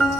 Hi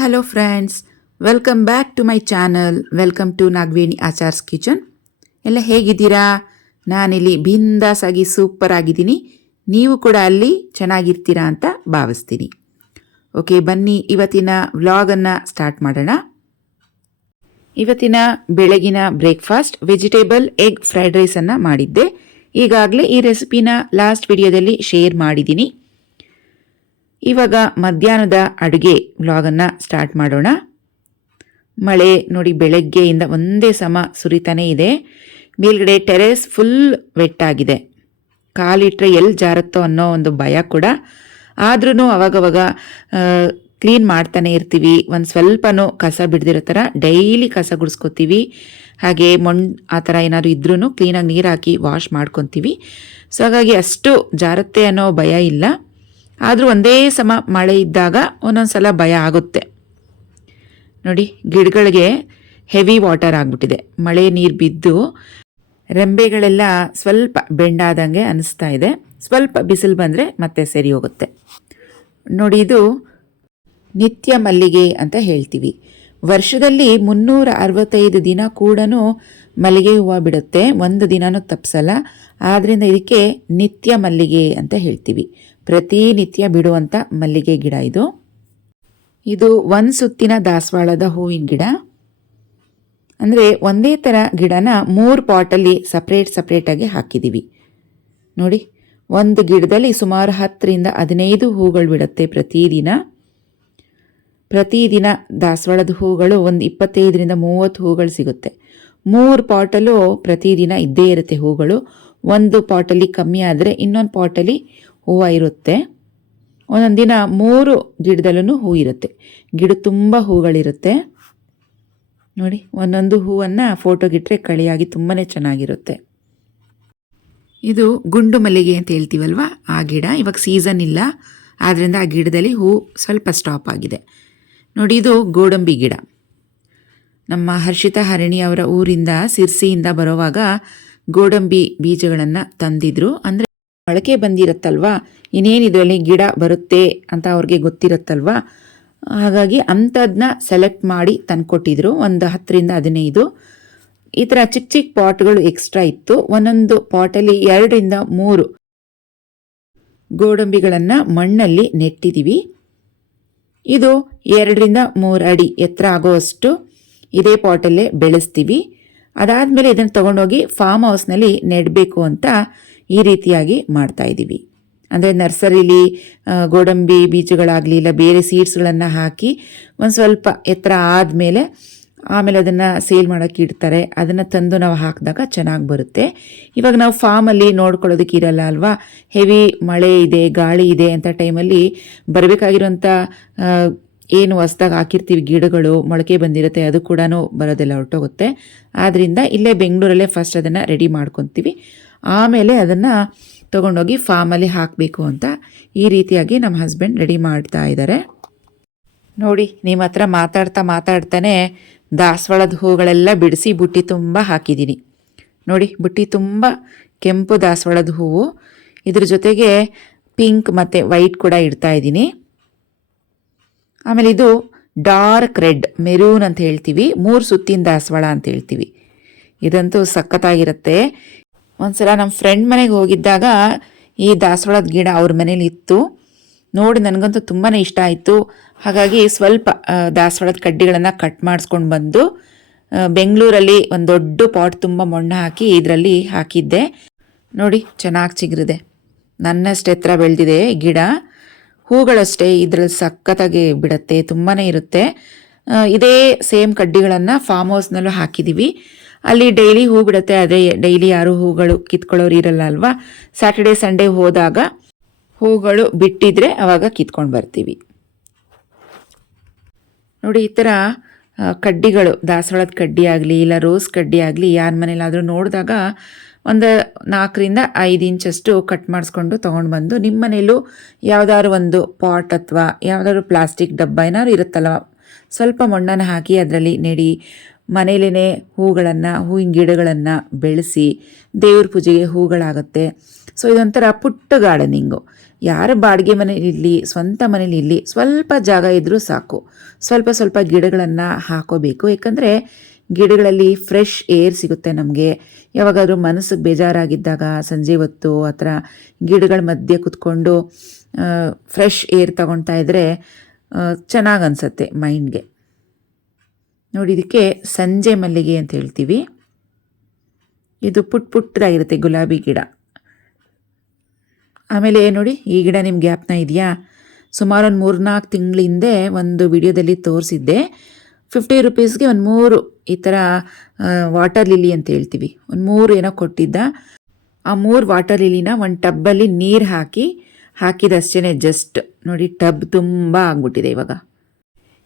hello friends, welcome back to my channel. Welcome to Nagaveni Achar's kitchen. ಎಲ್ಲ ಹೇಗಿದ್ದೀರಾ? ನಾನಿಲ್ಲಿ ಬಿಂದಾಸ್ ಆಗಿ ಸೂಪರ್ ಆಗಿದ್ದೀನಿ. ನೀವು ಕೂಡ ಅಲ್ಲಿ ಚೆನ್ನಾಗಿರ್ತೀರಾ ಅಂತ ಭಾವಿಸ್ತೀನಿ. ಓಕೆ, ಬನ್ನಿ ಇವತ್ತಿನ ವ್ಲಾಗನ್ನು ಸ್ಟಾರ್ಟ್ ಮಾಡೋಣ. ಇವತ್ತಿನ ಬೆಳಗಿನ ಬ್ರೇಕ್ಫಾಸ್ಟ್ ವೆಜಿಟೇಬಲ್ ಎಗ್ ಫ್ರೈಡ್ ರೈಸನ್ನು ಮಾಡಿದ್ದೆ. ಈಗಾಗಲೇ ಈ ರೆಸಿಪಿನ ಲಾಸ್ಟ್ ವಿಡಿಯೋದಲ್ಲಿ ಶೇರ್ ಮಾಡಿದ್ದೀನಿ. ಇವಾಗ ಮಧ್ಯಾಹ್ನದ ಅಡುಗೆ ವ್ಲಾಗನ್ನು ಸ್ಟಾರ್ಟ್ ಮಾಡೋಣ. ಮಳೆ ನೋಡಿ ಬೆಳಗ್ಗೆಯಿಂದ ಒಂದೇ ಸಮ ಸುರಿತಾನೇ ಇದೆ. ಮೇಲ್ಗಡೆ ಟೆರೆಸ್ ಫುಲ್ ವೆಟ್ ಆಗಿದೆ. ಕಾಲಿಟ್ರೆ ಎಲ್ಲಿ ಜಾರುತ್ತೋ ಅನ್ನೋ ಒಂದು ಭಯ ಕೂಡ. ಆದ್ರೂ ಅವಾಗವಾಗ ಕ್ಲೀನ್ ಮಾಡ್ತಾನೆ ಇರ್ತೀವಿ. ಒಂದು ಸ್ವಲ್ಪನೂ ಕಸ ಬಿಡ್ದಿರೋ ಥರ ಡೈಲಿ ಕಸ ಗುಡಿಸ್ಕೊತೀವಿ. ಹಾಗೆ ಮಣ್ಣು ಆ ಥರ ಏನಾದ್ರು ಇದ್ರೂ ಕ್ಲೀನಾಗಿ ನೀರು ಹಾಕಿ ವಾಶ್ ಮಾಡ್ಕೊತೀವಿ. ಸೊ ಹಾಗಾಗಿ ಅಷ್ಟು ಜಾರತ್ತೆ ಅನ್ನೋ ಭಯ ಇಲ್ಲ. ಆದರೂ ಒಂದೇ ಸಮ ಮಳೆ ಇದ್ದಾಗ ಒಂದೊಂದು ಸಲ ಭಯ ಆಗುತ್ತೆ. ನೋಡಿ, ಗಿಡಗಳಿಗೆ ಹೆವಿ ವಾಟರ್ ಆಗಿಬಿಟ್ಟಿದೆ. ಮಳೆ ನೀರು ಬಿದ್ದು ರೆಂಬೆಗಳೆಲ್ಲ ಸ್ವಲ್ಪ ಬೆಂಡಾದಂಗೆ ಅನಿಸ್ತಾ ಇದೆ. ಸ್ವಲ್ಪ ಬಿಸಿಲು ಬಂದರೆ ಮತ್ತೆ ಸರಿ ಹೋಗುತ್ತೆ. ನೋಡಿ, ಇದು ನಿತ್ಯ ಮಲ್ಲಿಗೆ ಅಂತ ಹೇಳ್ತೀವಿ. ವರ್ಷದಲ್ಲಿ 365 ದಿನ ಕೂಡ ಮಲ್ಲಿಗೆ ಹೂವು ಬಿಡುತ್ತೆ. ಒಂದು ದಿನನೂ ತಪ್ಪಿಸಲ್ಲ. ಆದ್ದರಿಂದ ಇದಕ್ಕೆ ನಿತ್ಯ ಮಲ್ಲಿಗೆ ಅಂತ ಹೇಳ್ತೀವಿ. ಪ್ರತಿನಿತ್ಯ ಬಿಡುವಂಥ ಮಲ್ಲಿಗೆ ಗಿಡ ಇದು. ಇದು ಒಂದು ಸುತ್ತಿನ ದಾಸವಾಳದ ಹೂವಿನ ಗಿಡ. ಅಂದರೆ ಒಂದೇ ಥರ ಗಿಡನ 3 ಪಾಟಲ್ಲಿ ಸಪ್ರೇಟಾಗಿ ಹಾಕಿದ್ದೀವಿ. ನೋಡಿ, ಒಂದು ಗಿಡದಲ್ಲಿ ಸುಮಾರು 10ರಿಂದ 15 ಹೂಗಳು ಬಿಡುತ್ತೆ ಪ್ರತಿದಿನ ದಾಸವಾಳದ ಹೂಗಳು ಒಂದು 25ರಿಂದ 30 ಹೂಗಳು ಸಿಗುತ್ತೆ. 3 ಪಾಟಲ್ಲೂ ಪ್ರತಿದಿನ ಇದ್ದೇ ಇರುತ್ತೆ ಹೂಗಳು. ಒಂದು ಪಾಟಲ್ಲಿ ಕಮ್ಮಿ ಆದರೆ ಇನ್ನೊಂದು ಪಾಟಲ್ಲಿ ಹೂವು ಇರುತ್ತೆ. ಒಂದೊಂದು ದಿನ 3 ಗಿಡದಲ್ಲೂ ಹೂ ಇರುತ್ತೆ. ಗಿಡ ತುಂಬ ಹೂಗಳಿರುತ್ತೆ. ನೋಡಿ, ಒಂದೊಂದು ಹೂವನ್ನು ಫೋಟೋಗಿಟ್ರೆ ಕಳಿಯಾಗಿ ತುಂಬಾ ಚೆನ್ನಾಗಿರುತ್ತೆ. ಇದು ಗುಂಡು ಮಲ್ಲಿಗೆ ಅಂತ ಹೇಳ್ತೀವಲ್ವ, ಆ ಗಿಡ. ಇವಾಗ ಸೀಸನ್ ಇಲ್ಲ, ಆದ್ದರಿಂದ ಆ ಗಿಡದಲ್ಲಿ ಹೂ ಸ್ವಲ್ಪ ಸ್ಟಾಪ್ ಆಗಿದೆ. ನೋಡಿ, ಇದು ಗೋಡಂಬಿ ಗಿಡ. ನಮ್ಮ ಹರ್ಷಿತಾ ಹರಣಿ ಅವರ ಊರಿಂದ ಸಿರ್ಸಿಯಿಂದ ಬರೋವಾಗ ಗೋಡಂಬಿ ಬೀಜಗಳನ್ನು ತಂದಿದ್ರು. ಅಂದರೆ ಮೊಳಕೆ ಬಂದಿರುತ್ತಲ್ವಾ, ಇನ್ನೇನು ಇದರಲ್ಲಿ ಗಿಡ ಬರುತ್ತೆ ಅಂತ ಅವ್ರಿಗೆ ಗೊತ್ತಿರುತ್ತಲ್ವ. ಹಾಗಾಗಿ ಅಂಥದನ್ನ ಸೆಲೆಕ್ಟ್ ಮಾಡಿ ತಂದುಕೊಟ್ಟಿದ್ರು. ಒಂದು 10ರಿಂದ 15 ಈ ಥರ ಚಿಕ್ಕ ಪಾಟ್ಗಳು ಎಕ್ಸ್ಟ್ರಾ ಇತ್ತು. ಒಂದೊಂದು ಪಾಟಲ್ಲಿ 2ರಿಂದ 3 ಗೋಡಂಬಿಗಳನ್ನು ಮಣ್ಣಲ್ಲಿ ನೆಟ್ಟಿದ್ದೀವಿ. ಇದು 2ರಿಂದ 3 ಅಡಿ ಎತ್ತರ ಆಗೋವಷ್ಟು ಇದೇ ಪಾಟಲ್ಲೇ ಬೆಳೆಸ್ತೀವಿ. ಅದಾದಮೇಲೆ ಇದನ್ನು ತೊಗೊಂಡೋಗಿ ಫಾರ್ಮ್ ಹೌಸ್ನಲ್ಲಿ ನೆಡಬೇಕು ಅಂತ ಈ ರೀತಿಯಾಗಿ ಮಾಡ್ತಾ ಇದ್ದೀವಿ. ಅಂದರೆ ನರ್ಸರಿಲಿ ಗೋಡಂಬಿ ಬೀಜಗಳಾಗಲಿ ಇಲ್ಲ ಬೇರೆ ಸೀಡ್ಸ್ಗಳನ್ನು ಹಾಕಿ ಒಂದು ಸ್ವಲ್ಪ ಎತ್ತರ ಆದಮೇಲೆ ಆಮೇಲೆ ಅದನ್ನು ಸೇಲ್ ಮಾಡೋಕ್ಕೆ ಇಡ್ತಾರೆ. ಅದನ್ನು ತಂದು ನಾವು ಹಾಕಿದಾಗ ಚೆನ್ನಾಗಿ ಬರುತ್ತೆ. ಇವಾಗ ನಾವು ಫಾರ್ಮಲ್ಲಿ ನೋಡ್ಕೊಳ್ಳೋದಕ್ಕೆ ಇರಲ್ಲ ಅಲ್ವಾ. ಹೆವಿ ಮಳೆ ಇದೆ, ಗಾಳಿ ಇದೆ ಅಂತ ಟೈಮಲ್ಲಿ ಬರಬೇಕಾಗಿರೋಂಥ ಏನು ಹೊಸ್ದಾಗಿ ಹಾಕಿರ್ತೀವಿ ಗಿಡಗಳು ಮೊಳಕೆ ಬಂದಿರುತ್ತೆ, ಅದು ಕೂಡ ಬರೋದೆಲ್ಲ ಹೊರಟೋಗುತ್ತೆ. ಆದ್ದರಿಂದ ಇಲ್ಲೇ ಬೆಂಗಳೂರಲ್ಲೇ ಫಸ್ಟ್ ಅದನ್ನು ರೆಡಿ ಮಾಡ್ಕೊತೀವಿ. ಆಮೇಲೆ ಅದನ್ನು ತೊಗೊಂಡೋಗಿ ಫಾರ್ಮಲ್ಲಿ ಹಾಕಬೇಕು ಅಂತ ಈ ರೀತಿಯಾಗಿ ನಮ್ಮ ಹಸ್ಬೆಂಡ್ ರೆಡಿ ಮಾಡ್ತಾ ಇದ್ದಾರೆ. ನೋಡಿ, ನಿಮ್ಮ ಹತ್ರ ಮಾತಾಡ್ತಾನೆ ದಾಸವಾಳದ ಹೂಗಳೆಲ್ಲ ಬಿಡಿಸಿ ಬುಟ್ಟಿ ತುಂಬ ಹಾಕಿದ್ದೀನಿ. ನೋಡಿ, ಬುಟ್ಟಿ ತುಂಬ ಕೆಂಪು ದಾಸವಾಳದ ಹೂವು. ಇದ್ರ ಜೊತೆಗೆ ಪಿಂಕ್ ಮತ್ತು ವೈಟ್ ಕೂಡ ಇಡ್ತಾ ಇದ್ದೀನಿ. ಆಮೇಲೆ ಇದು ಡಾರ್ಕ್ ರೆಡ್ ಮೆರೂನ್ ಅಂತ ಹೇಳ್ತೀವಿ. 3 ಸುತ್ತಿನ ದಾಸವಾಳ ಅಂತ ಹೇಳ್ತೀವಿ. ಇದಂತೂ ಸಖತ್ತಾಗಿರುತ್ತೆ. ಒಂದ್ಸಲ ನಮ್ಮ ಫ್ರೆಂಡ್ ಮನೆಗೆ ಹೋಗಿದ್ದಾಗ ಈ ದಾಸವಾಳದ ಗಿಡ ಅವ್ರ ಮನೇಲಿ ಇತ್ತು. ನೋಡಿ ನನಗಂತೂ ತುಂಬಾ ಇಷ್ಟ ಆಯಿತು. ಹಾಗಾಗಿ ಸ್ವಲ್ಪ ದಾಸವಾಳದ ಕಡ್ಡಿಗಳನ್ನು ಕಟ್ ಮಾಡಿಸ್ಕೊಂಡು ಬಂದು ಬೆಂಗಳೂರಲ್ಲಿ ಒಂದು ದೊಡ್ಡ ಪಾಟ್ ತುಂಬ ಮಣ್ಣು ಹಾಕಿ ಇದರಲ್ಲಿ ಹಾಕಿದ್ದೆ. ನೋಡಿ ಚೆನ್ನಾಗಿ ಚಿಗುರಿದೆ. ನನ್ನಷ್ಟು ಎತ್ತರ ಬೆಳೆದಿದೆ ಗಿಡ. ಹೂಗಳಷ್ಟೇ ಇದರಲ್ಲಿ ಸಖತ್ತಾಗಿ ಬಿಡುತ್ತೆ, ತುಂಬಾ ಇರುತ್ತೆ. ಇದೇ ಸೇಮ್ ಕಡ್ಡಿಗಳನ್ನು ಫಾರ್ಮ್ ಹೌಸ್ನಲ್ಲೂ ಹಾಕಿದ್ದೀವಿ. ಅಲ್ಲಿ ಡೈಲಿ ಹೂ ಬಿಡುತ್ತೆ. ಅದೇ ಡೈಲಿ ಯಾರು ಹೂಗಳು ಕಿತ್ಕೊಳ್ಳೋರು ಇರಲ್ಲ ಅಲ್ವಾ. ಸ್ಯಾಟರ್ಡೇ ಸಂಡೇ ಹೋದಾಗ ಹೂಗಳು ಬಿಟ್ಟಿದ್ರೆ ಅವಾಗ ಕಿತ್ಕೊಂಡು ಬರ್ತೀವಿ. ನೋಡಿ ಈ ಥರ ಕಡ್ಡಿಗಳು, ದಾಸವಾಳದ ಕಡ್ಡಿ ಆಗಲಿ ಇಲ್ಲ ರೋಸ್ ಕಡ್ಡಿ ಆಗಲಿ ಯಾರ ಮನೇಲಾದರೂ ನೋಡಿದಾಗ ಒಂದು 4-5 ಇಂಚಷ್ಟು ಕಟ್ ಮಾಡಿಸ್ಕೊಂಡು ತೊಗೊಂಡು ಬಂದು ನಿಮ್ಮ ಮನೇಲೂ ಯಾವುದಾದ್ರು ಒಂದು ಪಾಟ್ ಅಥವಾ ಯಾವುದಾದ್ರು ಪ್ಲಾಸ್ಟಿಕ್ ಡಬ್ಬ ಏನಾದ್ರು ಇರುತ್ತಲ್ಲ, ಸ್ವಲ್ಪ ಮಣ್ಣನ್ನು ಹಾಕಿ ಅದರಲ್ಲಿ ನೆಡಿ ಮನೇಲೇ ಹೂವಿನ ಗಿಡಗಳನ್ನು ಬೆಳೆಸಿ ದೇವ್ರ ಪೂಜೆಗೆ ಹೂಗಳಾಗುತ್ತೆ. ಸೊ ಇದೊಂಥರ ಪುಟ್ಟ ಗಾರ್ಡನಿಂಗು. ಯಾರ ಬಾಡಿಗೆ ಮನೇಲಿರಲಿ ಸ್ವಂತ ಮನೇಲಿರಲಿ ಸ್ವಲ್ಪ ಜಾಗ ಇದ್ದರೂ ಸಾಕು, ಸ್ವಲ್ಪ ಗಿಡಗಳನ್ನು ಹಾಕೋಬೇಕು. ಯಾಕಂದರೆ ಗಿಡಗಳಲ್ಲಿ ಫ್ರೆಶ್ ಏರ್ ಸಿಗುತ್ತೆ ನಮಗೆ. ಯಾವಾಗಾದರೂ ಮನಸ್ಸಿಗೆ ಬೇಜಾರಾಗಿದ್ದಾಗ ಸಂಜೆ ಹೊತ್ತು ಆ ಥರ ಗಿಡಗಳ ಮಧ್ಯೆ ಕುತ್ಕೊಂಡು ಫ್ರೆಶ್ ಏರ್ ತಗೊಳ್ತಾ ಇದ್ದರೆ ಚೆನ್ನಾಗಿ ಅನಿಸುತ್ತೆ ಮೈಂಡ್ಗೆ. ನೋಡಿ ಇದಕ್ಕೆ ಸಂಜೆ ಮಲ್ಲಿಗೆ ಅಂತ ಹೇಳ್ತೀವಿ. ಇದು ಪುಟ್ಟದಾಗಿರುತ್ತೆ ಗುಲಾಬಿ ಗಿಡ. ಆಮೇಲೆ ನೋಡಿ ಈ ಗಿಡ ನಿಮ್ಗೆ ಜ್ಞಾಪನ ಇದೆಯಾ? ಸುಮಾರು ಒಂದು 3-4 ತಿಂಗಳ ಹಿಂದೆ ಒಂದು ವಿಡಿಯೋದಲ್ಲಿ ತೋರಿಸಿದ್ದೆ. 50 ರೂಪೀಸ್ಗೆ ಒಂದು 3 ಈ ಥರ ವಾಟರ್ ಲಿಲಿ ಅಂತ ಹೇಳ್ತೀವಿ, ಒಂದು 3 ಏನೋ ಕೊಟ್ಟಿದ್ದ. ಆ 3 ವಾಟರ್ ಲಿಲಿನ ಒಂದು ಟಬ್ಬಲ್ಲಿ ನೀರು ಹಾಕಿದಷ್ಟೇ. ಜಸ್ಟ್ ನೋಡಿ ಟಬ್ ತುಂಬ ಆಗ್ಬಿಟ್ಟಿದೆ ಇವಾಗ.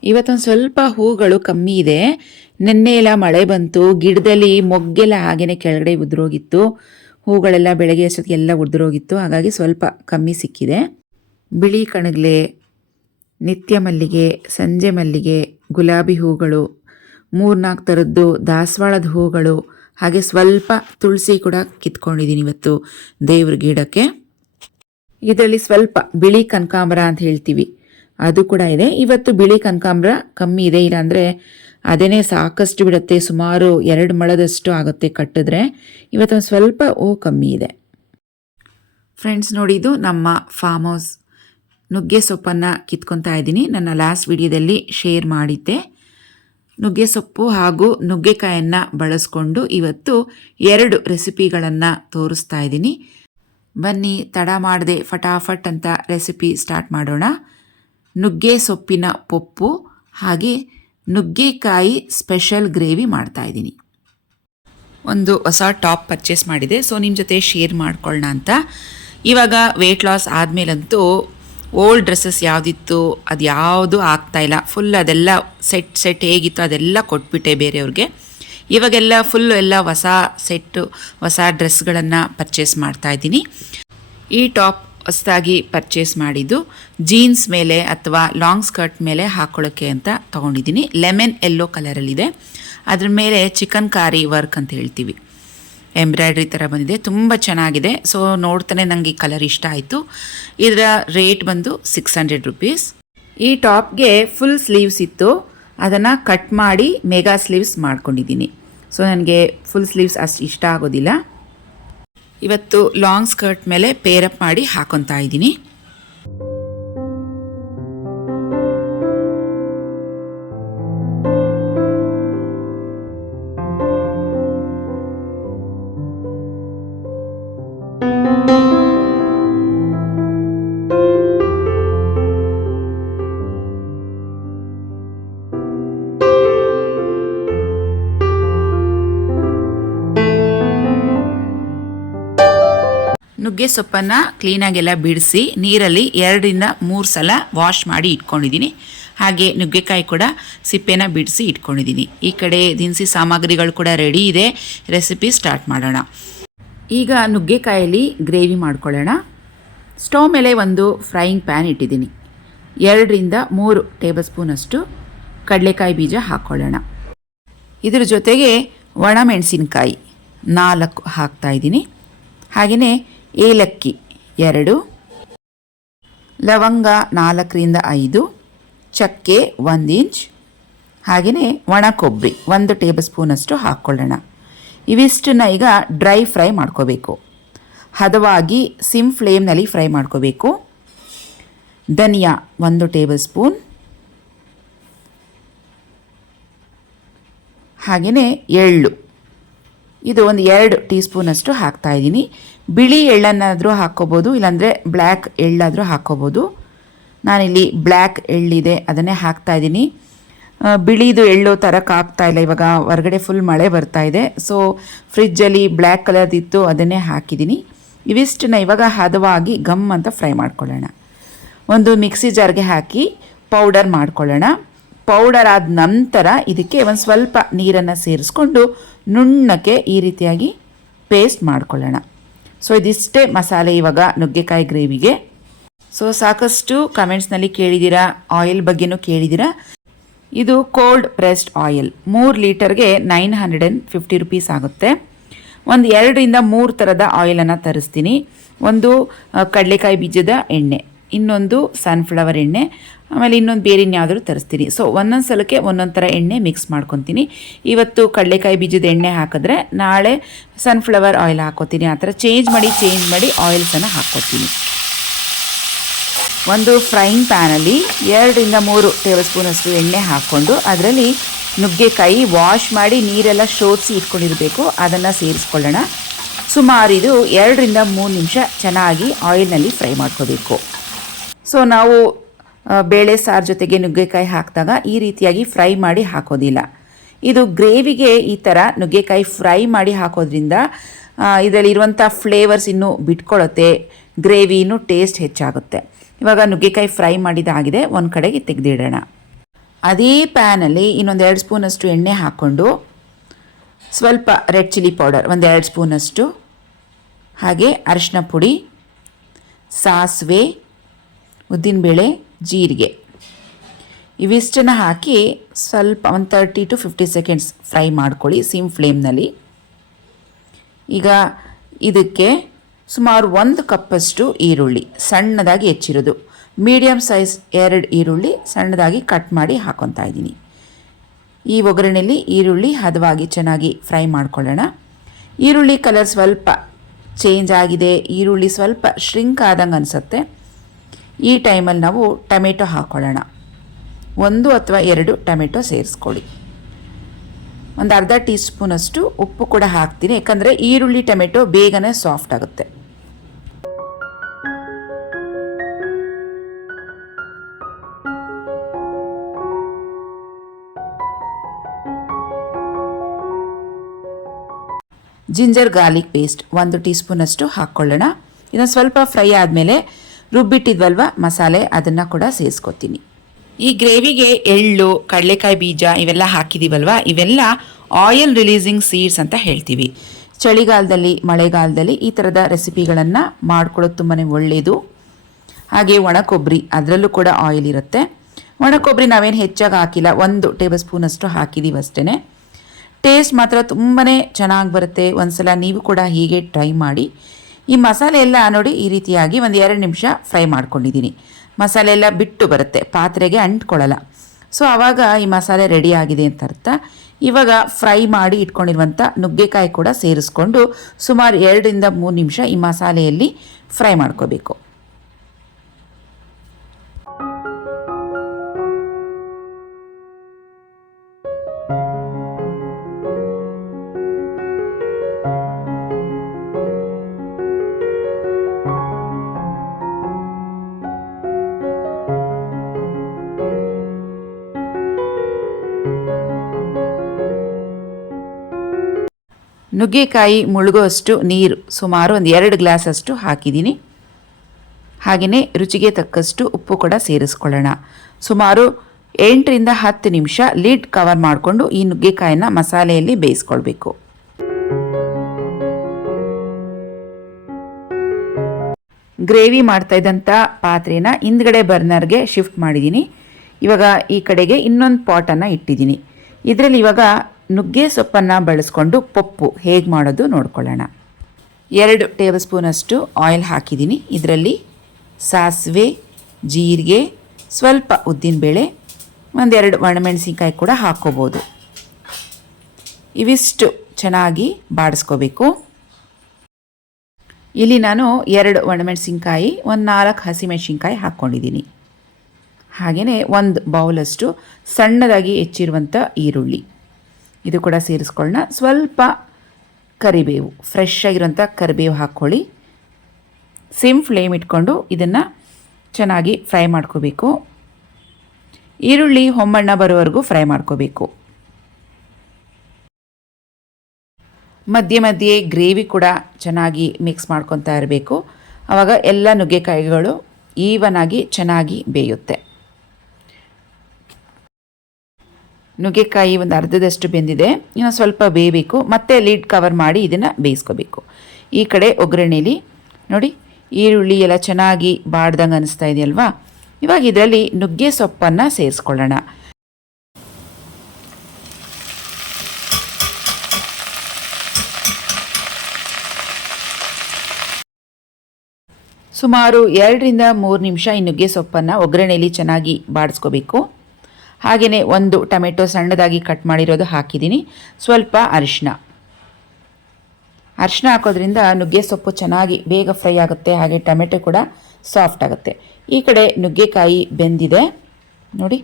ಇವತ್ತೊಂದು ಸ್ವಲ್ಪ ಹೂಗಳು ಕಮ್ಮಿ ಇದೆ. ನೆನ್ನೆ ಎಲ್ಲ ಮಳೆ ಬಂತು, ಗಿಡದಲ್ಲಿ ಮೊಗ್ಗೆಲ್ಲ ಹಾಗೇನೆ ಕೆಳಗಡೆ ಉದುರೋಗಿತ್ತು. ಹೂಗಳೆಲ್ಲ ಬೆಳಗ್ಗೆ ಅಷ್ಟೊತ್ತಿಗೆಲ್ಲ ಉದುರೋಗಿತ್ತು, ಹಾಗಾಗಿ ಸ್ವಲ್ಪ ಕಮ್ಮಿ ಸಿಕ್ಕಿದೆ. ಬಿಳಿ ಕಣಗ್ಲೆ, ನಿತ್ಯ ಮಲ್ಲಿಗೆ, ಸಂಜೆ ಮಲ್ಲಿಗೆ, ಗುಲಾಬಿ ಹೂಗಳು, 3-4 ಥರದ್ದು ದಾಸವಾಳದ ಹೂಗಳು, ಹಾಗೆ ಸ್ವಲ್ಪ ತುಳಸಿ ಕೂಡ ಕಿತ್ಕೊಂಡಿದ್ದೀನಿ ಇವತ್ತು ದೇವ್ರ ಗಿಡಕ್ಕೆ. ಇದರಲ್ಲಿ ಸ್ವಲ್ಪ ಬಿಳಿ ಕನಕಾಂಬರ ಅಂತ ಹೇಳ್ತೀವಿ, ಅದು ಕೂಡ ಇದೆ. ಇವತ್ತು ಬಿಳಿ ಕನಕಾಂಬರ ಕಮ್ಮಿ ಇದೆ, ಇಲ್ಲಾಂದರೆ ಅದೇನೇ ಸಾಕಷ್ಟು ಬಿಡುತ್ತೆ. ಸುಮಾರು 2 ಮೊಳದಷ್ಟು ಆಗುತ್ತೆ ಕಟ್ಟಿದ್ರೆ. ಇವತ್ತೊಂದು ಸ್ವಲ್ಪ ಹೂ ಕಮ್ಮಿ ಇದೆ. ಫ್ರೆಂಡ್ಸ್ ನೋಡಿ, ಇದು ನಮ್ಮ ಫಾರ್ಮ್ ಹೌಸ್. ನುಗ್ಗೆ ಸೊಪ್ಪನ್ನು ಕಿತ್ಕೊತಾ ಇದ್ದೀನಿ. ನನ್ನ ಲಾಸ್ಟ್ ವಿಡಿಯೋದಲ್ಲಿ ಶೇರ್ ಮಾಡಿದ್ದೆ. ನುಗ್ಗೆ ಸೊಪ್ಪು ಹಾಗೂ ನುಗ್ಗೆಕಾಯನ್ನು ಬಳಸ್ಕೊಂಡು ಇವತ್ತು 2 ರೆಸಿಪಿಗಳನ್ನು ತೋರಿಸ್ತಾ ಇದ್ದೀನಿ. ಬನ್ನಿ ತಡ ಮಾಡದೆ ಫಟಾಫಟ್ ಅಂತ ರೆಸಿಪಿ ಸ್ಟಾರ್ಟ್ ಮಾಡೋಣ. ನುಗ್ಗೆ ಸೊಪ್ಪಿನ ಪೊಪ್ಪು ಹಾಗೆ ನುಗ್ಗೆಕಾಯಿ ಸ್ಪೆಷಲ್ ಗ್ರೇವಿ ಮಾಡ್ತಾಯಿದ್ದೀನಿ. ಒಂದು ಹೊಸ ಟಾಪ್ ಪರ್ಚೇಸ್ ಮಾಡಿದೆ, ಸೊ ನಿಮ್ಮ ಜೊತೆ ಶೇರ್ ಮಾಡ್ಕೊಳ್ಳೋಣ ಅಂತ. ಇವಾಗ ವೆಯ್ಟ್ ಲಾಸ್ ಆದಮೇಲಂತೂ ಓಲ್ಡ್ ಡ್ರೆಸ್ಸಸ್ ಯಾವುದಿತ್ತು ಅದು ಯಾವುದು ಆಗ್ತಾಯಿಲ್ಲ. ಫುಲ್ ಅದೆಲ್ಲ ಸೆಟ್ ಹೇಗಿತ್ತು ಅದೆಲ್ಲ ಕೊಟ್ಬಿಟ್ಟೆ ಬೇರೆಯವ್ರಿಗೆ. ಇವಾಗೆಲ್ಲ ಫುಲ್ಲು ಎಲ್ಲ ಹೊಸ ಸೆಟ್ಟು ಹೊಸ ಡ್ರೆಸ್ಗಳನ್ನು ಪರ್ಚೇಸ್ ಮಾಡ್ತಾಯಿದ್ದೀನಿ. ಈ ಟಾಪ್ ಹೊಸದಾಗಿ ಪರ್ಚೇಸ್ ಮಾಡಿದ್ದು ಜೀನ್ಸ್ ಮೇಲೆ ಅಥವಾ ಲಾಂಗ್ ಸ್ಕರ್ಟ್ ಮೇಲೆ ಹಾಕ್ಕೊಳ್ಳೋಕ್ಕೆ ಅಂತ ತೊಗೊಂಡಿದ್ದೀನಿ. ಲೆಮನ್ ಯೆಲ್ಲೋ ಕಲರಲ್ಲಿದೆ. ಅದ್ರ ಮೇಲೆ ಚಿಕನ್ ಕಾರಿ ವರ್ಕ್ ಅಂತ ಹೇಳ್ತೀವಿ, ಎಂಬ್ರಾಯ್ಡ್ರಿ ಥರ ಬಂದಿದೆ, ತುಂಬ ಚೆನ್ನಾಗಿದೆ. ಸೊ ನೋಡ್ತಾನೆ ನನಗೆ ಈ ಕಲರ್ ಇಷ್ಟ ಆಯಿತು. ಇದರ ರೇಟ್ ಬಂದು 600 ರೂಪೀಸ್. ಈ ಟಾಪ್ಗೆ ಫುಲ್ ಸ್ಲೀವ್ಸ್ ಇತ್ತು, ಅದನ್ನು ಕಟ್ ಮಾಡಿ ಮೆಗಾ ಸ್ಲೀವ್ಸ್ ಮಾಡ್ಕೊಂಡಿದ್ದೀನಿ. ಸೊ ನನಗೆ ಫುಲ್ ಸ್ಲೀವ್ಸ್ ಅಷ್ಟು ಇಷ್ಟ ಆಗೋದಿಲ್ಲ. ಇವತ್ತು ಲಾಂಗ್ ಸ್ಕರ್ಟ್ ಮೇಲೆ ಪೇರಪ್ ಮಾಡಿ ಹಾಕೊತಾ ಇದ್ದೀನಿ. ನುಗ್ಗೆ ಸೊಪ್ಪನ್ನು ಕ್ಲೀನಾಗೆಲ್ಲ ಬಿಡಿಸಿ ನೀರಲ್ಲಿ 2-3 ಸಲ ವಾಶ್ ಮಾಡಿ ಇಟ್ಕೊಂಡಿದ್ದೀನಿ. ಹಾಗೆ ನುಗ್ಗೆಕಾಯಿ ಕೂಡ ಸಿಪ್ಪೆನ ಬಿಡಿಸಿ ಇಟ್ಕೊಂಡಿದ್ದೀನಿ. ಈ ಕಡೆ ದಿನಸಿ ಸಾಮಗ್ರಿಗಳು ಕೂಡ ರೆಡಿ ಇದೆ. ರೆಸಿಪಿ ಸ್ಟಾರ್ಟ್ ಮಾಡೋಣ. ಈಗ ನುಗ್ಗೆಕಾಯಲ್ಲಿ ಗ್ರೇವಿ ಮಾಡ್ಕೊಳ್ಳೋಣ. ಸ್ಟವ್ ಮೇಲೆ ಒಂದು ಫ್ರೈಯಿಂಗ್ ಪ್ಯಾನ್ ಇಟ್ಟಿದ್ದೀನಿ. 2-3 ಟೇಬಲ್ ಸ್ಪೂನಷ್ಟು ಕಡಲೆಕಾಯಿ ಬೀಜ ಹಾಕ್ಕೊಳ್ಳೋಣ. ಇದ್ರ ಜೊತೆಗೆ ಒಣಮೆಣಸಿನಕಾಯಿ 4 ಹಾಕ್ತಾಯಿದ್ದೀನಿ. ಹಾಗೆಯೇ ಏಲಕ್ಕಿ 2, ಲವಂಗ 4-5, ಚಕ್ಕೆ 1 ಇಂಚ್, ಹಾಗೆಯೇ ಒಣ ಕೊಬ್ಬರಿ 1 ಟೇಬಲ್ ಸ್ಪೂನಷ್ಟು ಹಾಕ್ಕೊಳ್ಳೋಣ. ಇವಿಷ್ಟನ್ನ ಈಗ ಡ್ರೈ ಫ್ರೈ ಮಾಡ್ಕೋಬೇಕು. ಹದವಾಗಿ ಸಿಮ್ ಫ್ಲೇಮ್ನಲ್ಲಿ ಫ್ರೈ ಮಾಡ್ಕೋಬೇಕು. ಧನಿಯಾ 1 ಟೇಬಲ್ ಸ್ಪೂನ್, ಹಾಗೆಯೇ ಇದು ಒಂದು 2 ಟೀ ಸ್ಪೂನಷ್ಟು ಹಾಕ್ತಾಯಿದ್ದೀನಿ. ಬಿಳಿ ಎಳ್ಳನ್ನಾದರೂ ಹಾಕ್ಕೋಬೋದು, ಇಲ್ಲಾಂದರೆ ಬ್ಲ್ಯಾಕ್ ಎಳ್ಳಾದರೂ ಹಾಕ್ಕೋಬೋದು. ನಾನಿಲ್ಲಿ ಬ್ಲ್ಯಾಕ್ ಎಳ್ಳಿದೆ ಅದನ್ನೇ ಹಾಕ್ತಾಯಿದ್ದೀನಿ. ಬಿಳಿದು ಎಳ್ಳು ತರಕ್ಕಾಗ್ತಾಯಿಲ್ಲ, ಇವಾಗ ಹೊರಗಡೆ ಫುಲ್ ಮಳೆ ಬರ್ತಾಯಿದೆ. ಸೊ ಫ್ರಿಜ್ಜಲ್ಲಿ ಬ್ಲ್ಯಾಕ್ ಕಲರ್ದಿತ್ತು, ಅದನ್ನೇ ಹಾಕಿದ್ದೀನಿ. ಇವಿಷ್ಟನ್ನ ಇವಾಗ ಹದವಾಗಿ ಗಮ್ ಅಂತ ಫ್ರೈ ಮಾಡ್ಕೊಳ್ಳೋಣ. ಒಂದು ಮಿಕ್ಸಿ ಜಾರ್ಗೆ ಹಾಕಿ ಪೌಡರ್ ಮಾಡ್ಕೊಳ್ಳೋಣ. ಪೌಡರ್ ಆದ ನಂತರ ಇದಕ್ಕೆ ಒಂದು ಸ್ವಲ್ಪ ನೀರನ್ನು ಸೇರಿಸ್ಕೊಂಡು ನುಣ್ಣಕ್ಕೆ ಈ ರೀತಿಯಾಗಿ ಪೇಸ್ಟ್ ಮಾಡ್ಕೊಳ್ಳೋಣ. ಸೊ ಇದಿಷ್ಟೇ ಮಸಾಲೆ ಇವಾಗ ನುಗ್ಗೆಕಾಯಿ ಗ್ರೇವಿಗೆ. ಸೊ ಸಾಕಷ್ಟು ಕಮೆಂಟ್ಸ್ನಲ್ಲಿ ಕೇಳಿದ್ದೀರಾ, ಆಯಿಲ್ ಬಗ್ಗೆನೂ ಕೇಳಿದ್ದೀರಾ. ಇದು ಕೋಲ್ಡ್ ಪ್ರೆಸ್ಡ್ ಆಯಿಲ್ 3 ಲೀಟರ್ಗೆ 950 ರುಪೀಸ್ ಆಗುತ್ತೆ. ಒಂದು 2ರಿಂದ 3 ಥರದ ಆಯಿಲನ್ನು ತರಿಸ್ತೀನಿ. ಒಂದು ಕಡಲೆಕಾಯಿ ಬೀಜದ ಎಣ್ಣೆ, ಇನ್ನೊಂದು ಸನ್ಫ್ಲವರ್ ಎಣ್ಣೆ, ಆಮೇಲೆ ಇನ್ನೊಂದು ಬೇರೆ ಇನ್ಯಾವುದಾದ್ರು ತರಿಸ್ತೀನಿ. ಸೊ ಒಂದೊಂದು ಸಲಕ್ಕೆ ಒಂದೊಂದು ಥರ ಎಣ್ಣೆ ಮಿಕ್ಸ್ ಮಾಡ್ಕೊತೀನಿ. ಇವತ್ತು ಕಡಲೆಕಾಯಿ ಬೀಜದ ಎಣ್ಣೆ ಹಾಕಿದ್ರೆ ನಾಳೆ ಸನ್ಫ್ಲವರ್ ಆಯಿಲ್ ಹಾಕ್ಕೋತೀನಿ. ಆ ಥರ ಚೇಂಜ್ ಮಾಡಿ ಆಯಿಲ್ಸನ್ನು ಹಾಕ್ಕೋತೀನಿ. ಒಂದು ಫ್ರೈಯಿಂಗ್ ಪ್ಯಾನಲ್ಲಿ 2ರಿಂದ 3 ಟೇಬಲ್ ಸ್ಪೂನಷ್ಟು ಎಣ್ಣೆ ಹಾಕ್ಕೊಂಡು ಅದರಲ್ಲಿ ನುಗ್ಗೆಕಾಯಿ ವಾಶ್ ಮಾಡಿ ನೀರೆಲ್ಲ ಶೋಧಿಸಿ ಇಟ್ಕೊಂಡಿರಬೇಕು, ಅದನ್ನು ಸೇರಿಸ್ಕೊಳ್ಳೋಣ. ಸುಮಾರು ಇದು 2ರಿಂದ 3 ನಿಮಿಷ ಚೆನ್ನಾಗಿ ಆಯಿಲ್ನಲ್ಲಿ ಫ್ರೈ ಮಾಡ್ಕೋಬೇಕು. ಸೊ ನಾವು ಬೇಳೆ ಸಾರು ಜೊತೆಗೆ ನುಗ್ಗೆಕಾಯಿ ಹಾಕಿದಾಗ ಈ ರೀತಿಯಾಗಿ ಫ್ರೈ ಮಾಡಿ ಹಾಕೋದಿಲ್ಲ. ಇದು ಗ್ರೇವಿಗೆ ಈ ಥರ ನುಗ್ಗೆಕಾಯಿ ಫ್ರೈ ಮಾಡಿ ಹಾಕೋದ್ರಿಂದ ಇದರಲ್ಲಿರುವಂಥ ಫ್ಲೇವರ್ಸ್ ಇನ್ನೂ ಬಿಟ್ಕೊಳ್ಳುತ್ತೆ, ಗ್ರೇವಿ ಇನ್ನೂ ಟೇಸ್ಟ್ ಹೆಚ್ಚಾಗುತ್ತೆ. ಇವಾಗ ನುಗ್ಗೆಕಾಯಿ ಫ್ರೈ ಮಾಡಿದಾಗಿದೆ, ಒಂದು ಕಡೆಗೆ ತೆಗೆದಿಡೋಣ. ಅದೇ ಪ್ಯಾನಲ್ಲಿ ಇನ್ನೊಂದು 2 ಸ್ಪೂನಷ್ಟು ಎಣ್ಣೆ ಹಾಕ್ಕೊಂಡು ಸ್ವಲ್ಪ ರೆಡ್ ಚಿಲ್ಲಿ ಪೌಡರ್ ಒಂದು 2 ಸ್ಪೂನಷ್ಟು, ಹಾಗೆ ಅರಿಶಿನ ಪುಡಿ, ಸಾಸಿವೆ, ಉದ್ದಿನಬೇಳೆ, ಜೀರಿಗೆ ಇವಿಷ್ಟನ್ನು ಹಾಕಿ ಸ್ವಲ್ಪ ಒಂದು 30 to 50 ಸೆಕೆಂಡ್ಸ್ ಫ್ರೈ ಮಾಡ್ಕೊಳ್ಳಿ ಸಿಮ್ ಫ್ಲೇಮ್ನಲ್ಲಿ. ಈಗ ಇದಕ್ಕೆ ಸುಮಾರು 1 ಕಪ್ಪಷ್ಟು ಈರುಳ್ಳಿ ಸಣ್ಣದಾಗಿ ಹೆಚ್ಚಿರೋದು, ಮೀಡಿಯಮ್ ಸೈಜ್ 2 ಈರುಳ್ಳಿ ಸಣ್ಣದಾಗಿ ಕಟ್ ಮಾಡಿ ಹಾಕ್ಕೊತಾ ಇದ್ದೀನಿ. ಈ ಒಗ್ಗರಣೆಯಲ್ಲಿ ಈರುಳ್ಳಿ ಹದವಾಗಿ ಚೆನ್ನಾಗಿ ಫ್ರೈ ಮಾಡ್ಕೊಳ್ಳೋಣ. ಈರುಳ್ಳಿ ಕಲರ್ ಸ್ವಲ್ಪ ಚೇಂಜ್ ಆಗಿದೆ, ಈರುಳ್ಳಿ ಸ್ವಲ್ಪ ಶ್ರಿಂಕ್ ಆದಂಗೆ ಅನಿಸುತ್ತೆ. ಈ ಟೈಮಲ್ಲಿ ನಾವು ಟೊಮೆಟೊ ಹಾಕ್ಕೊಳ್ಳೋಣ. 1 ಅಥವಾ 2 ಟೊಮೆಟೊ ಸೇರಿಸ್ಕೊಳ್ಳಿ. ಒಂದು ಅರ್ಧ ಟೀ ಸ್ಪೂನಷ್ಟು ಉಪ್ಪು ಕೂಡ ಹಾಕ್ತೀನಿ, ಯಾಕಂದರೆ ಈರುಳ್ಳಿ ಟೊಮೆಟೊ ಬೇಗನೆ ಸಾಫ್ಟ್ ಆಗುತ್ತೆ. ಜಿಂಜರ್ ಗಾರ್ಲಿಕ್ ಪೇಸ್ಟ್ 1 ಟೀ ಸ್ಪೂನಷ್ಟು ಹಾಕ್ಕೊಳ್ಳೋಣ. ಇದನ್ನು ಸ್ವಲ್ಪ ಫ್ರೈ ಆದಮೇಲೆ ರುಬ್ಬಿಟ್ಟಿದ್ವಲ್ವ ಮಸಾಲೆ, ಅದನ್ನು ಕೂಡ ಸೇರಿಸ್ಕೊತೀನಿ. ಈ ಗ್ರೇವಿಗೆ ಎಳ್ಳು, ಕಡಲೆಕಾಯಿ ಬೀಜ ಇವೆಲ್ಲ ಹಾಕಿದ್ದೀವಲ್ವ, ಇವೆಲ್ಲ ಆಯಿಲ್ ರಿಲೀಸಿಂಗ್ ಸೀಡ್ಸ್ ಅಂತ ಹೇಳ್ತೀವಿ. ಚಳಿಗಾಲದಲ್ಲಿ ಮಳೆಗಾಲದಲ್ಲಿ ಈ ಥರದ ರೆಸಿಪಿಗಳನ್ನು ಮಾಡ್ಕೊಳ್ಳೋದು ತುಂಬಾ ಒಳ್ಳೆಯದು. ಹಾಗೆ ಒಣ ಕೊಬ್ಬರಿ, ಅದರಲ್ಲೂ ಕೂಡ ಆಯಿಲ್ ಇರುತ್ತೆ. ಒಣ ಕೊಬ್ಬರಿ ನಾವೇನು ಹೆಚ್ಚಾಗಿ ಹಾಕಿಲ್ಲ, 1 ಟೇಬಲ್ ಸ್ಪೂನಷ್ಟು ಹಾಕಿದ್ದೀವಿ ಅಷ್ಟೇ. ಟೇಸ್ಟ್ ಮಾತ್ರ ತುಂಬಾ ಚೆನ್ನಾಗಿ ಬರುತ್ತೆ. ಒಂದ್ಸಲ ನೀವು ಕೂಡ ಹೀಗೆ ಟ್ರೈ ಮಾಡಿ. ಈ ಮಸಾಲೆ ಎಲ್ಲ ನೋಡಿ ಈ ರೀತಿಯಾಗಿ ಒಂದು 2 ನಿಮಿಷ ಫ್ರೈ ಮಾಡ್ಕೊಂಡಿದ್ದೀನಿ. ಮಸಾಲೆ ಎಲ್ಲ ಬಿಟ್ಟು ಬರುತ್ತೆ, ಪಾತ್ರೆಗೆ ಅಂಟ್ಕೊಳ್ಳಲ್ಲ. ಸೊ ಆವಾಗ ಈ ಮಸಾಲೆ ರೆಡಿ ಆಗಿದೆ ಅಂತ ಅರ್ಥ. ಇವಾಗ ಫ್ರೈ ಮಾಡಿ ಇಟ್ಕೊಂಡಿರುವಂಥ ನುಗ್ಗೆಕಾಯಿ ಕೂಡ ಸೇರಿಸ್ಕೊಂಡು ಸುಮಾರು 2ರಿಂದ 3 ನಿಮಿಷ ಈ ಮಸಾಲೆಯಲ್ಲಿ ಫ್ರೈ ಮಾಡ್ಕೋಬೇಕು. ನುಗ್ಗೆಕಾಯಿ ಮುಳುಗುವಷ್ಟು ನೀರು ಸುಮಾರು ಒಂದು 2 ಗ್ಲಾಸಷ್ಟು ಹಾಕಿದ್ದೀನಿ. ಹಾಗೆಯೇ ರುಚಿಗೆ ತಕ್ಕಷ್ಟು ಉಪ್ಪು ಕೂಡ ಸೇರಿಸ್ಕೊಳ್ಳೋಣ. ಸುಮಾರು 8ರಿಂದ 10 ನಿಮಿಷ ಲಿಡ್ ಕವರ್ ಮಾಡಿಕೊಂಡು ಈ ನುಗ್ಗೆಕಾಯಿನ ಮಸಾಲೆಯಲ್ಲಿ ಬೇಯಿಸ್ಕೊಳ್ಬೇಕು. ಗ್ರೇವಿ ಮಾಡ್ತಾ ಇದ್ದಂಥ ಪಾತ್ರೆನ ಹಿಂದ್ಗಡೆ ಬರ್ನರ್ಗೆ ಶಿಫ್ಟ್ ಮಾಡಿದ್ದೀನಿ. ಇವಾಗ ಈ ಕಡೆಗೆ ಇನ್ನೊಂದು ಪಾಟನ್ನು ಇಟ್ಟಿದ್ದೀನಿ. ಇದರಲ್ಲಿ ಇವಾಗ ನುಗ್ಗೆ ಸೊಪ್ಪನ್ನು ಬಳಸ್ಕೊಂಡು ಪಪ್ಪು ಹೇಗೆ ಮಾಡೋದು ನೋಡ್ಕೊಳ್ಳೋಣ. 2 ಟೇಬಲ್ ಸ್ಪೂನಷ್ಟು ಆಯಿಲ್ ಹಾಕಿದ್ದೀನಿ. ಇದರಲ್ಲಿ ಸಾಸಿವೆ, ಜೀರಿಗೆ, ಸ್ವಲ್ಪ ಉದ್ದಿನಬೇಳೆ, 1-2 ಒಣಮೆಣಸಿನ್ಕಾಯಿ ಕೂಡ ಹಾಕ್ಕೋಬೋದು. ಇವಿಷ್ಟು ಚೆನ್ನಾಗಿ ಬಾಡಿಸ್ಕೋಬೇಕು. ಇಲ್ಲಿ ನಾನು 2 ಒಣಮೆಣಸಿನ್ಕಾಯಿ, 4 ಹಸಿಮೆಣಸಿನ್ಕಾಯಿ ಹಾಕ್ಕೊಂಡಿದ್ದೀನಿ. ಹಾಗೆಯೇ 1 ಬೌಲಷ್ಟು ಸಣ್ಣದಾಗಿ ಹೆಚ್ಚಿರುವಂಥ ಈರುಳ್ಳಿ ಇದು ಕೂಡ ಸೇರಿಸ್ಕೊಳ್ಳೋಣ. ಸ್ವಲ್ಪ ಕರಿಬೇವು, ಫ್ರೆಶ್ ಆಗಿರೋಂಥ ಕರಿಬೇವು ಹಾಕ್ಕೊಳ್ಳಿ. ಸಿಮ್ ಫ್ಲೇಮ್ ಇಟ್ಕೊಂಡು ಇದನ್ನು ಚೆನ್ನಾಗಿ ಫ್ರೈ ಮಾಡ್ಕೋಬೇಕು. ಈರುಳ್ಳಿ ಹೊಂಬಣ್ಣ ಬರೋವರೆಗೂ ಫ್ರೈ ಮಾಡ್ಕೋಬೇಕು. ಮಧ್ಯೆ ಮಧ್ಯೆ ಗ್ರೇವಿ ಕೂಡ ಚೆನ್ನಾಗಿ ಮಿಕ್ಸ್ ಮಾಡ್ಕೊತಾ ಇರಬೇಕು. ಆವಾಗ ಎಲ್ಲ ನುಗ್ಗೆಕಾಯಿಗಳು ಈವನ್ ಆಗಿ ಚೆನ್ನಾಗಿ ಬೇಯುತ್ತೆ. ನುಗ್ಗೆಕಾಯಿ ಒಂದು ಅರ್ಧದಷ್ಟು ಬೆಂದಿದೆ, ಇನ್ನು ಸ್ವಲ್ಪ ಬೇಯಬೇಕು. ಮತ್ತೆ ಲಿಡ್ ಕವರ್ ಮಾಡಿ ಇದನ್ನು ಬೇಯಿಸ್ಕೋಬೇಕು. ಈ ಕಡೆ ಒಗ್ಗರಣೆಯಲ್ಲಿ ನೋಡಿ ಈರುಳ್ಳಿ ಎಲ್ಲ ಚೆನ್ನಾಗಿ ಬಾಡ್ದಂಗೆ ಅನಿಸ್ತಾ ಇದೆಯಲ್ವಾ. ಇವಾಗ ಇದರಲ್ಲಿ ನುಗ್ಗೆ ಸೊಪ್ಪನ್ನು ಸೇರಿಸ್ಕೊಳ್ಳೋಣ. ಸುಮಾರು 2-3 ನಿಮಿಷ ಈ ನುಗ್ಗೆ ಸೊಪ್ಪನ್ನು ಒಗ್ಗರಣೆಯಲ್ಲಿ ಚೆನ್ನಾಗಿ ಬಾಡಿಸ್ಕೋಬೇಕು. ಹಾಗೆಯೇ ಒಂದು ಟೊಮೆಟೊ ಸಣ್ಣದಾಗಿ ಕಟ್ ಮಾಡಿರೋದು ಹಾಕಿದ್ದೀನಿ. ಸ್ವಲ್ಪ ಅರಿಶಿನ ಹಾಕೋದ್ರಿಂದ ನುಗ್ಗೆ ಸೊಪ್ಪು ಚೆನ್ನಾಗಿ ಬೇಗ ಫ್ರೈ ಆಗುತ್ತೆ, ಹಾಗೆ ಟೊಮೆಟೊ ಕೂಡ ಸಾಫ್ಟ್ ಆಗುತ್ತೆ. ಈ ಕಡೆ ನುಗ್ಗೆಕಾಯಿ ಬೆಂದಿದೆ ನೋಡಿ.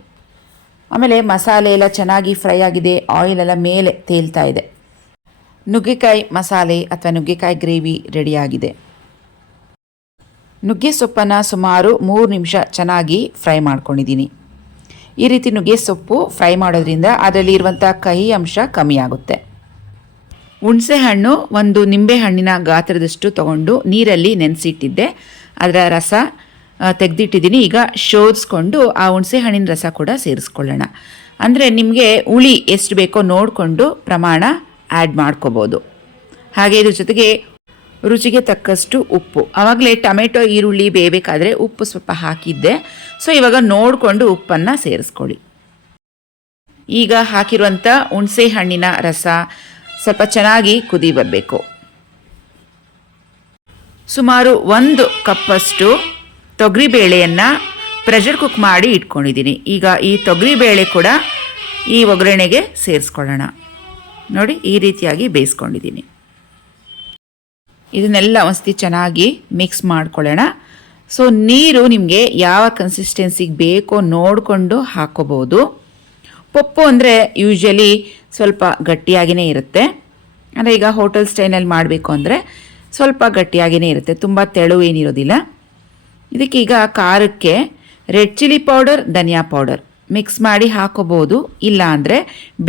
ಆಮೇಲೆ ಮಸಾಲೆ ಎಲ್ಲ ಚೆನ್ನಾಗಿ ಫ್ರೈ ಆಗಿದೆ, ಆಯಿಲ್ ಎಲ್ಲ ಮೇಲೆ ತೇಲ್ತಾ ಇದೆ. ನುಗ್ಗೆಕಾಯಿ ಮಸಾಲೆ ಅಥವಾ ನುಗ್ಗೆಕಾಯಿ ಗ್ರೇವಿ ರೆಡಿಯಾಗಿದೆ. ನುಗ್ಗೆ ಸೊಪ್ಪನ್ನು ಸುಮಾರು 3 ನಿಮಿಷ ಚೆನ್ನಾಗಿ ಫ್ರೈ ಮಾಡ್ಕೊಂಡಿದ್ದೀನಿ. ಈ ರೀತಿ ನುಗ್ಗೆ ಸೊಪ್ಪು ಫ್ರೈ ಮಾಡೋದ್ರಿಂದ ಅದರಲ್ಲಿ ಇರುವಂಥ ಕಹಿ ಅಂಶ ಕಮ್ಮಿ ಆಗುತ್ತೆ. ಹುಣಸೆ ಹಣ್ಣು ಒಂದು ನಿಂಬೆ ಹಣ್ಣಿನ ಗಾತ್ರದಷ್ಟು ತಗೊಂಡು ನೀರಲ್ಲಿ ನೆನೆಸಿಟ್ಟಿದ್ದೆ. ಅದರ ರಸ ತೆಗೆದಿಟ್ಟಿದ್ದೀನಿ. ಈಗ ಶೋಧಿಸ್ಕೊಂಡು ಆ ಹುಣಸೆ ಹಣ್ಣಿನ ರಸ ಕೂಡ ಸೇರಿಸ್ಕೊಳ್ಳೋಣ. ಅಂದರೆ ನಿಮಗೆ ಹುಳಿ ಎಷ್ಟು ಬೇಕೋ ನೋಡಿಕೊಂಡು ಪ್ರಮಾಣ ಆ್ಯಡ್ ಮಾಡ್ಕೋಬೋದು. ಹಾಗೆ ಇದ್ರ ಜೊತೆಗೆ ರುಚಿಗೆ ತಕ್ಕಷ್ಟು ಉಪ್ಪು. ಆವಾಗಲೇ ಟೊಮೆಟೊ ಈರುಳ್ಳಿ ಬೇಯಬೇಕಾದ್ರೆ ಉಪ್ಪು ಸ್ವಲ್ಪ ಹಾಕಿದ್ದೆ. ಸೊ ಇವಾಗ ನೋಡಿಕೊಂಡು ಉಪ್ಪನ್ನು ಸೇರಿಸ್ಕೊಳ್ಳಿ. ಈಗ ಹಾಕಿರುವಂಥ ಹುಣಸೆ ಹಣ್ಣಿನ ರಸ ಸ್ವಲ್ಪ ಚೆನ್ನಾಗಿ ಕುದಿ ಬರಬೇಕು. ಸುಮಾರು 1 ಕಪ್ಪಷ್ಟು ತೊಗರಿಬೇಳೆಯನ್ನು ಪ್ರೆಷರ್ ಕುಕ್ ಮಾಡಿ ಇಟ್ಕೊಂಡಿದ್ದೀನಿ. ಈಗ ಈ ತೊಗರಿಬೇಳೆ ಕೂಡ ಈ ಒಗ್ಗರಣೆಗೆ ಸೇರಿಸ್ಕೊಳ್ಳೋಣ. ನೋಡಿ ಈ ರೀತಿಯಾಗಿ ಬೇಯಿಸ್ಕೊಂಡಿದ್ದೀನಿ. ಇದನ್ನೆಲ್ಲ ಒಂದ್ಸತಿ ಚೆನ್ನಾಗಿ ಮಿಕ್ಸ್ ಮಾಡ್ಕೊಳ್ಳೋಣ. ಸೊ ನೀರು ನಿಮಗೆ ಯಾವ ಕನ್ಸಿಸ್ಟೆನ್ಸಿಗೆ ಬೇಕೋ ನೋಡಿಕೊಂಡು ಹಾಕ್ಕೋಬೋದು. ಪಪ್ಪು ಅಂದರೆ ಯೂಶ್ವಲಿ ಸ್ವಲ್ಪ ಗಟ್ಟಿಯಾಗಿಯೇ ಇರುತ್ತೆ. ಅಂದರೆ ಈಗ ಹೋಟೆಲ್ ಸ್ಟೈಲಲ್ಲಿ ಮಾಡಬೇಕು ಅಂದರೆ ಸ್ವಲ್ಪ ಗಟ್ಟಿಯಾಗಿಯೇ ಇರುತ್ತೆ, ತುಂಬ ತೆಳು ಏನಿರೋದಿಲ್ಲ. ಇದಕ್ಕೀಗ ಖಾರಕ್ಕೆ ರೆಡ್ ಚಿಲ್ಲಿ ಪೌಡರ್, ಧನಿಯಾ ಪೌಡರ್ ಮಿಕ್ಸ್ ಮಾಡಿ ಹಾಕ್ಕೋಬೋದು. ಇಲ್ಲ ಅಂದರೆ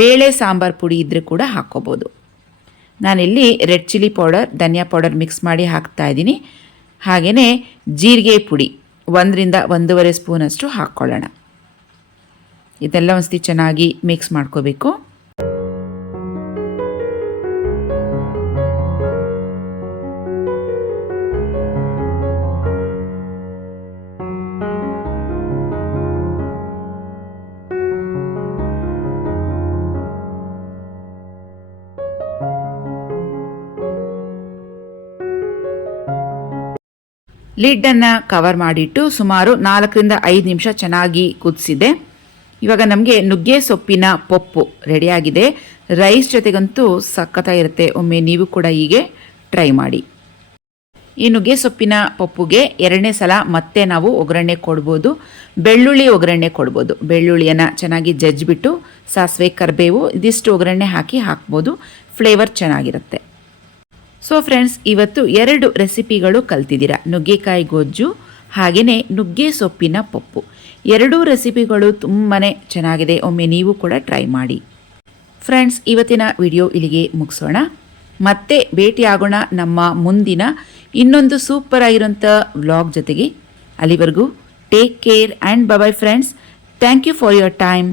ಬೇಳೆ ಸಾಂಬಾರು ಪುಡಿ ಇದ್ದರೆ ಕೂಡ ಹಾಕ್ಕೋಬೋದು. ನಾನಿಲ್ಲಿ ರೆಡ್ ಚಿಲ್ಲಿ ಪೌಡರ್, ಧನಿಯಾ ಪೌಡರ್ ಮಿಕ್ಸ್ ಮಾಡಿ ಹಾಕ್ತಾ ಇದ್ದೀನಿ. ಹಾಗೆಯೇ ಜೀರಿಗೆ ಪುಡಿ 1-1.5 ಸ್ಪೂನಷ್ಟು ಹಾಕ್ಕೊಳ್ಳೋಣ. ಇದೆಲ್ಲ ಒಂದ್ಸತಿ ಚೆನ್ನಾಗಿ ಮಿಕ್ಸ್ ಮಾಡ್ಕೋಬೇಕು. ಲಿಡ್ಡನ್ನು ಕವರ್ ಮಾಡಿಟ್ಟು ಸುಮಾರು 4-5 ನಿಮಿಷ ಚೆನ್ನಾಗಿ ಕುದಿಸಿದೆ. ಇವಾಗ ನಮಗೆ ನುಗ್ಗೆ ಸೊಪ್ಪಿನ ಪಪ್ಪು ರೆಡಿಯಾಗಿದೆ. ರೈಸ್ ಜೊತೆಗಂತೂ ಸಖತ್ತಾಗಿರುತ್ತೆ. ಒಮ್ಮೆ ನೀವು ಕೂಡ ಹೀಗೆ ಟ್ರೈ ಮಾಡಿ. ಈ ನುಗ್ಗೆ ಸೊಪ್ಪಿನ ಪಪ್ಪುಗೆ 2ನೇ ಸಲ ಮತ್ತೆ ನಾವು ಒಗ್ಗರಣೆ ಕೊಡ್ಬೋದು. ಬೆಳ್ಳುಳ್ಳಿ ಒಗ್ಗರಣೆ ಕೊಡ್ಬೋದು. ಬೆಳ್ಳುಳ್ಳಿಯನ್ನು ಚೆನ್ನಾಗಿ ಜಜ್ಜಿಬಿಟ್ಟು ಸಾಸಿವೆ, ಕರಿಬೇವು ಇದಿಷ್ಟು ಒಗ್ಗರಣೆ ಹಾಕ್ಬೋದು. ಫ್ಲೇವರ್ ಚೆನ್ನಾಗಿರುತ್ತೆ. ಸೊ ಫ್ರೆಂಡ್ಸ್, ಇವತ್ತು 2 ರೆಸಿಪಿಗಳು ಕಲ್ತಿದ್ದೀರಾ. ನುಗ್ಗೆಕಾಯಿ ಗೊಜ್ಜು ಹಾಗೆಯೇ ನುಗ್ಗೆ ಸೊಪ್ಪಿನ ಪಪ್ಪು. 2 ರೆಸಿಪಿಗಳು ತುಂಬಾ ಚೆನ್ನಾಗಿದೆ. ಒಮ್ಮೆ ನೀವು ಕೂಡ ಟ್ರೈ ಮಾಡಿ. ಫ್ರೆಂಡ್ಸ್, ಇವತ್ತಿನ ವಿಡಿಯೋ ಇಲ್ಲಿಗೆ ಮುಗಿಸೋಣ. ಮತ್ತೆ ಭೇಟಿಯಾಗೋಣ ನಮ್ಮ ಮುಂದಿನ ಇನ್ನೊಂದು ಸೂಪರ್ ಆಗಿರೋಂಥ ವ್ಲಾಗ್ ಜೊತೆಗೆ. ಅಲ್ಲಿವರೆಗೂ take care and bye bye friends. Thank you for your time.